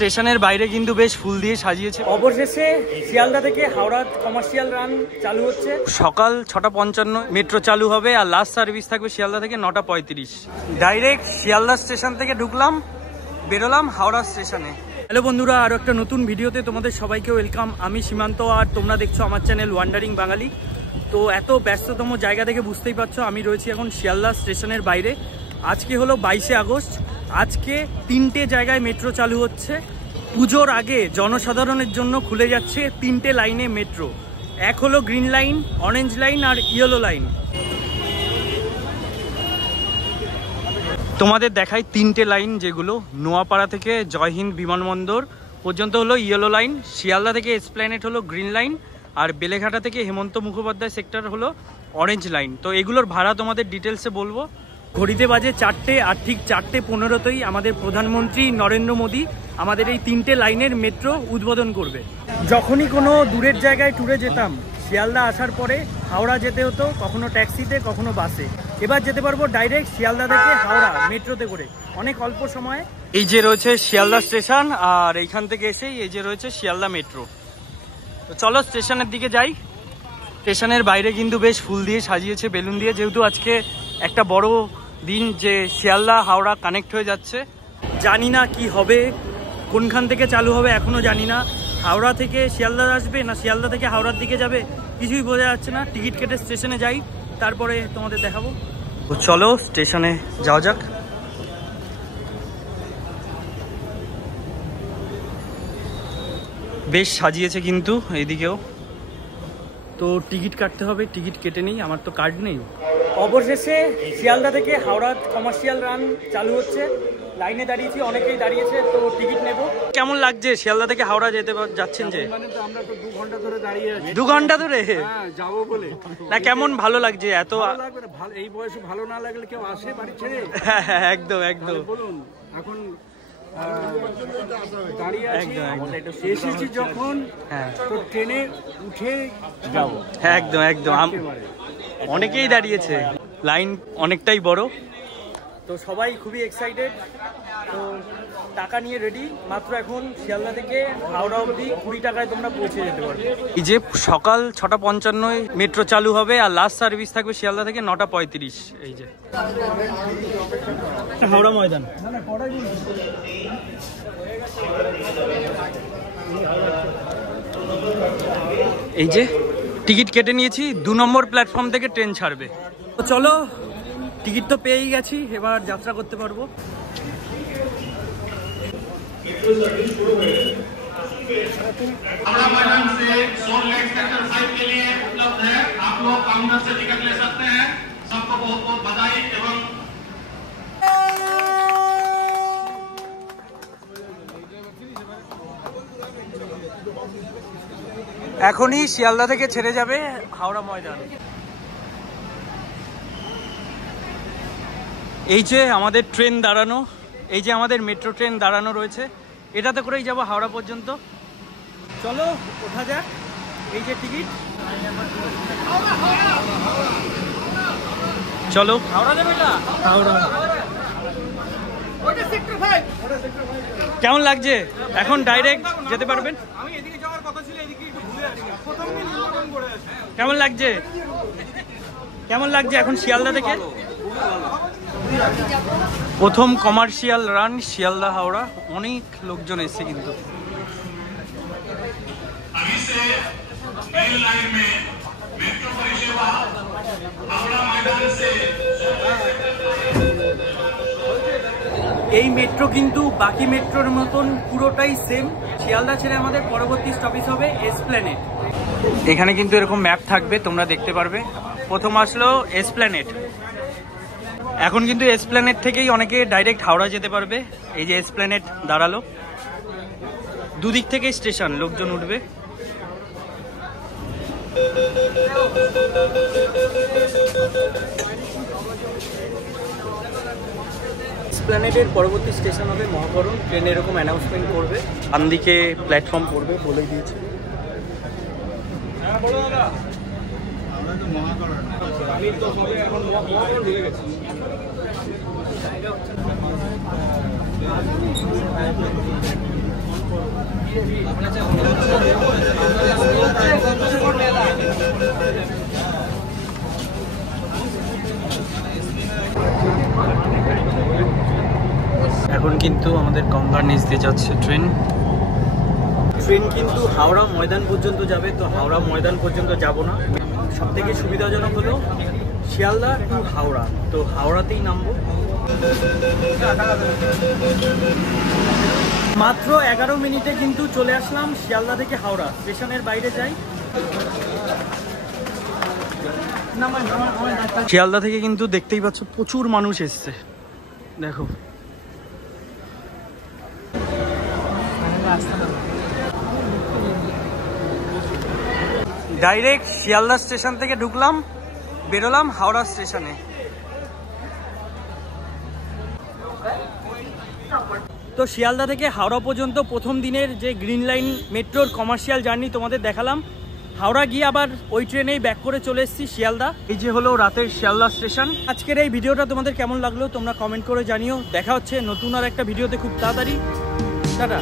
স্টেশনের বাইরে কিন্তু বেশ ফুল দিয়ে সাজিয়েছে। অবশেষে শিয়ালদা থেকে হাওড়া কমার্শিয়াল রান চালু হচ্ছে। সকাল 6:55 মেট্রো চালু হবে আর লাস্ট সার্ভিস থাকবে শিয়ালদা থেকে 9:35। ডাইরেক্ট শিয়ালদা স্টেশন থেকে ঢুকলাম, বেরোলাম হাওড়া স্টেশনে। হ্যালো বন্ধুরা, আরও একটা নতুন ভিডিওতে তোমাদের সবাইকে ওয়েলকাম। আমি সীমান্ত আর তোমরা দেখছো আমার চ্যানেল ওয়ান্ডারিং বাঙালি। তো এত ব্যস্ততম জায়গা থেকে বুঝতেই পারছো আমি রয়েছি এখন শিয়ালদা স্টেশনের বাইরে। আজকে হলো 22শে আগস্ট। আজকে 3টে জায়গায় মেট্রো চালু হচ্ছে। পুজোর আগে জনসাধারণের জন্য খুলে যাচ্ছে 3টে লাইনে মেট্রো। এক হলো গ্রিন লাইন, অরেঞ্জ লাইন আর ইয়েলো লাইন। তোমাদের দেখাই 3টে লাইন, যেগুলো নোয়াপাড়া থেকে জয়হিন্দ বিমানবন্দর পর্যন্ত হলো ইয়েলো লাইন, শিয়ালদা থেকে এসপ্ল্যানেড হলো গ্রিন লাইন, আর বেলেঘাটা থেকে হেমন্ত মুখোপাধ্যায় সেক্টর হলো অরেঞ্জ লাইন। তো এগুলোর ভাড়া তোমাদের ডিটেলসে বলবো। ঘড়িতে বাজে 4টে, আর ঠিক 4:15তেই আমাদের প্রধানমন্ত্রী নরেন্দ্র মোদী আমাদের এই 3টে লাইনের মেট্রো উদ্বোধন করবে। যখনই কোনো দূরের জায়গায় ট্যুরে যেতাম, শিয়ালদা আসার পরে হাওড়া যেতে হতো, কখনো ট্যাক্সিতে কখনো বাসে। এবার যেতে পারবো ডাইরেক্ট শিয়ালদা থেকে হাওড়া মেট্রোতে করে, অনেক অল্প সময়ে। এই যে রয়েছে শিয়ালদা স্টেশন, আর এইখান থেকে এসেই এই যে রয়েছে শিয়ালদা মেট্রো। তো চলো স্টেশনের দিকে যাই। স্টেশনের বাইরে কিন্তু বেশ ফুল দিয়ে সাজিয়েছে, বেলুন দিয়ে, যেহেতু আজকে একটা বড় দিন, যে শিয়ালদা হাওড়া কানেক্ট হয়ে যাচ্ছে। জানি না কি হবে, কোনখান থেকে চালু হবে এখনো জানি না। হাওড়া থেকে শিয়ালদা আসবে না শিয়ালদা থেকে হাওড়ার দিকে যাবে, কিছুই বোঝা যাচ্ছে না। টিকিট কেটে স্টেশনে যাই, তারপরে তোমাদের দেখাবো। তো চলো স্টেশনে যাওয়া যাক। বেশ সাজিয়েছে কিন্তু এইদিকেও। তো টিকিট কাটতে হবে, টিকিট কেটে নিই, আমার তো কার্ড নেই। অবশেষে শিয়ালদা থেকে হাওড়া কমার্শিয়াল রান চালু হচ্ছে। লাইনে দাঁড়িয়েছি, অনেকেই দাঁড়িয়েছে, তো টিকিট নেব। কেমন লাগছে শিয়ালদা থেকে হাওড়া যাচ্ছেন যে? আমরা তো 2 ঘন্টা ধরে দাঁড়িয়ে আছি। 2 ঘন্টা ধরে? হ্যাঁ, যাবো বলে। না, কেমন ভালো লাগছে? এত ভালো, এই বয়সে ভালো না লাগলে কেউ আসে বাড়ি ছেড়ে? হ্যাঁ, একদম একদম। বলুন, এখন দাঁড়িয়ে আছি, এসেছি যখন, তো ট্রেনে উঠে যাবো। হ্যাঁ, একদম একদম। অনেকেই দাঁড়িয়েছে, লাইন অনেকটাই বড়, তো সবাই খুবই এক্সাইটেড। তো টাকা নিয়ে রেডি, মাত্র এখন শিয়ালদা থেকে হাওড়া অবধি 20 টাকায় তোমরা পৌঁছে যেতে পারবে। এই যে সকাল 6:55 মেট্রো চালু হবে, আর লাস্ট সার্ভিস থাকবে শিয়ালদা থেকে 9:35। এই যে হাওড়া ময়দান। এই যে টিকিট কেটে নিয়েছি, 2 নম্বর প্ল্যাটফর্ম থেকে ট্রেন ছাড়বে। তো চলো, টিকিট তো পেয়েই গেছি, এবার যাত্রা করতে পারবো। এখনই শিয়ালদা থেকে ছেড়ে যাবে হাওড়া ময়দান। এই যে আমাদের ট্রেন দাঁড়ানো, এই যে আমাদের মেট্রো ট্রেন দাঁড়ানো রয়েছে, এটাতে করেই যাব হাওড়া পর্যন্ত। চলো ওঠা যাক। এই যে টিকিট, চলো হাওড়া যাবে। হাওড়া কেমন লাগছে? এখন ডাইরেক্ট যেতে পারবেন। কেমন লাগছে? কেমন লাগছে এখন শিয়ালদা থেকে? প্রথম কমার্শিয়াল রান শিয়ালদা হাওড়া, অনেক লোকজন এসছে কিন্তু। এই মেট্রো কিন্তু বাকি মেট্রোর মতন পুরোটাই সেম। শিয়ালদা ছেড়ে আমাদের পরবর্তী স্টপেজ হবে এসপ্ল্যানেড। এখানে কিন্তু এরকম ম্যাপ থাকবে, তোমরা দেখতে পারবে। প্রথম আসলো এসপ্ল্যানেড, এখন কিন্তু এসপ্ল্যানেড থেকেই অনেকে ডাইরেক্ট হাওড়া যেতে পারবে। এই যে এসপ্ল্যানেড দাঁড়ালো, দুদিক থেকে স্টেশন, লোকজন উঠবে। এসপ্ল্যানেডের পরবর্তী স্টেশন হবে মহাকরণ। ট্রেন এরকম অ্যানাউন্সমেন্ট করবে, ডান দিকে প্ল্যাটফর্ম পড়বে, বলে দিয়েছে। এখন কিন্তু আমাদের গঙ্গার নিচ দিয়ে যাচ্ছে ট্রেন কিন্তু হাওড়া ময়দান পর্যন্ত যাবে। তো হাওড়া ময়দান পর্যন্ত যাব না, সব থেকে সুবিধাজনক হলো শিয়ালদা টু হাওড়া। তো হাওড়াতেই নামবো। মাত্র 11 মিনিটে কিন্তু চলে আসলাম শিয়ালদা থেকে হাওড়া। স্টেশনের বাইরে যাই। শিয়ালদা থেকে কিন্তু দেখতেই পাচ্ছ প্রচুর মানুষ এসছে, দেখো। ডাইরেক্ট শিয়ালদা স্টেশন থেকে ঢুকলাম, বেরোলাম হাওড়া স্টেশনে। তো শিয়ালদা থেকে হাওড়া পর্যন্ত প্রথম দিনের যে গ্রিন লাইন মেট্রোর কমার্শিয়াল জার্নি তোমাদের দেখালাম। হাওড়া গিয়ে আবার ওই ট্রেনেই ব্যাক করে চলে এসেছি শিয়ালদা। এই যে হলো রাতের শিয়ালদা স্টেশন। আজকের এই ভিডিওটা তোমাদের কেমন লাগলো তোমরা কমেন্ট করে জানিও। দেখা হচ্ছে নতুন আর একটা ভিডিওতে খুব তাড়াতাড়ি। টাটা।